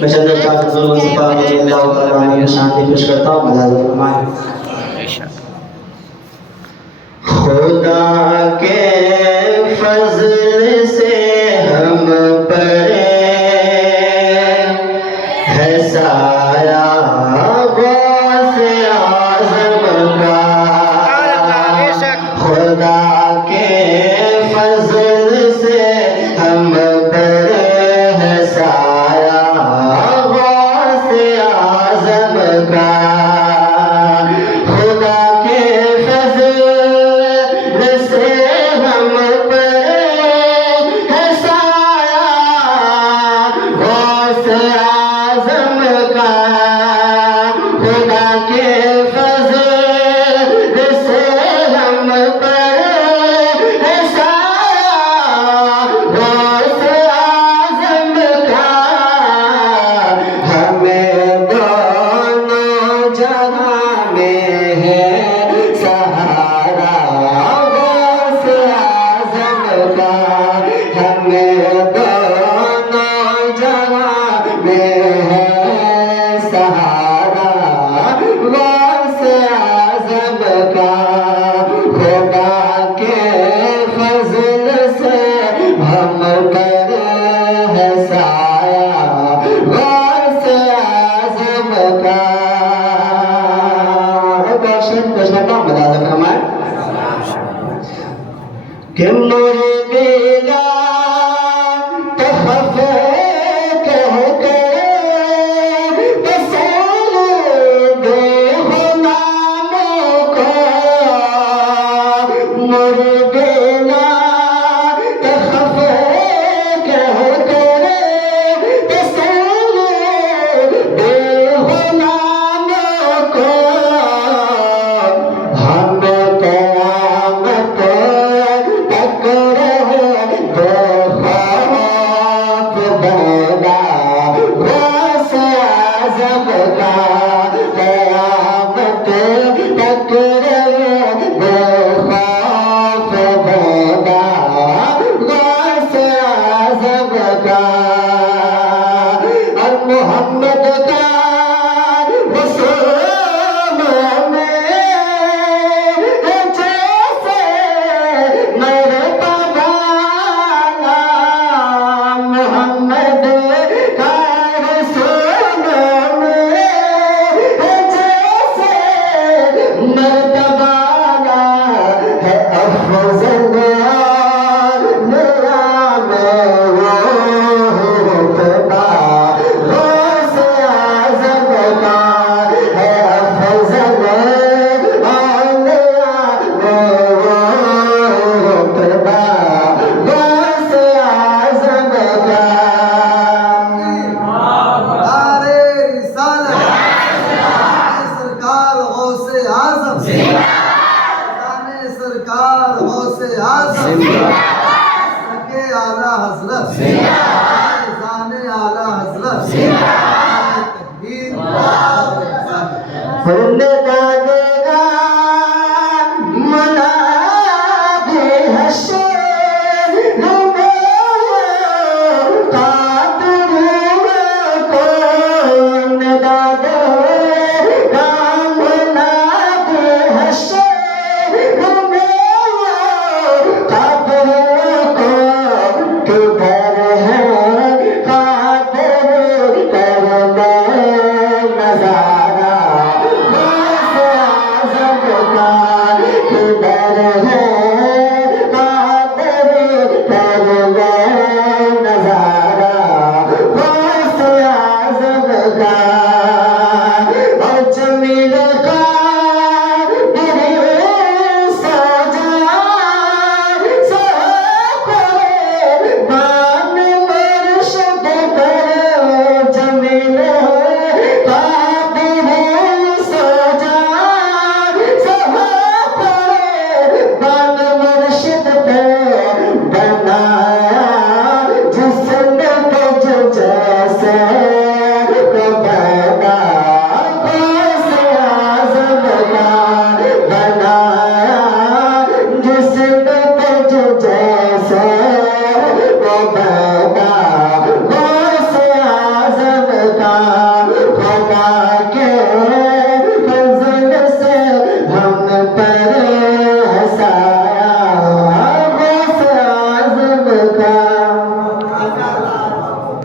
मैं चंद्र चार बुजुर्ग सिफा मुझे अल्लाह ताला में शांति पेश करता हूँ। मलाज़ फरमाएं। खुदा के फजल से हम पर है साया गौसे आज़म का। खुदा के फजल से हम पर है साया गौसे आज़म का। खुदा के फजल से हम पर है साया गौसे आज़म का। खुदा के फजल से हम पर है साया गौसे आज़म का। हमें दोनों जहां में है सहारा गौसे आज़म का। हमें दोनों जहां में है सहारा गौसे आज़म का। खुदा के फजल से हम पर है साया गौसे आज़म का। मलाज़ फरमाएं कि मुर्दिया तखफ़े कह के तसल दे गुलामों को। मुर्दिया तखफ़े कह के तसल दे गुलामों को। हम क़यामत तक रहे बेखौफ पैदा गौसे आज़म का। क़यामत तक रहे बेखौफ पैदा गौसे आज़म का। और मोहम्मद का रसूल में जैसे मरतबा मोहम्मद का रसूल में जैसे मरतबा है अफ़ज़ल मेरा में वो रुतबा गौसे आज़म का है अफ़ज़ल मेरा में वो रुतबा गौसे आज़म का। नारे रिसालत सरकार गौसे आज़म जाने सरकार गौसे आज़म सके आला हज़रत जाने आला हज़रत तकबीर।